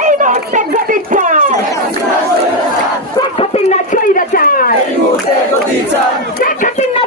এই মুহূর্তে গতি চায় দেখাতিন না চৈরা চায় দেখাতিন না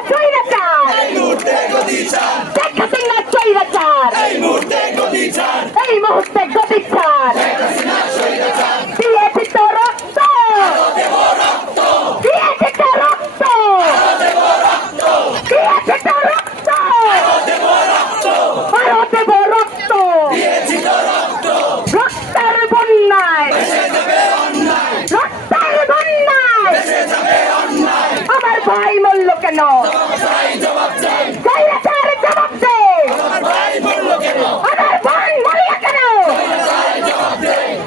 কেন? কৈরাচার জবাব দে। আমার ভাই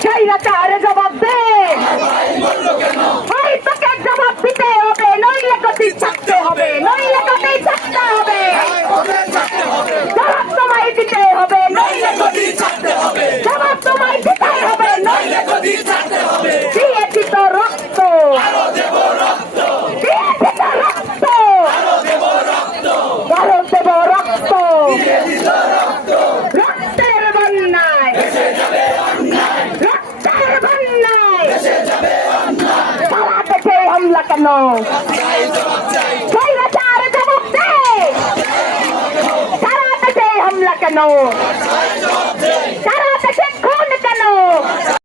কৈরাচার জবাব দে। ওই জবাব দিতে হবে, নইলে গতি থাকতে হবে, নইলে গতি জবাব তোমায় দিতে হবে, নইলে জবাব তোমায় দিতে হবে নইলে দিয়েছি তো রক্ত দিয়েছি তো রক্ত আরও দেব রক্ত রক্তের বন্যায়। রক্তের বন্যায়। সারা দেশে হামলা কেন কেন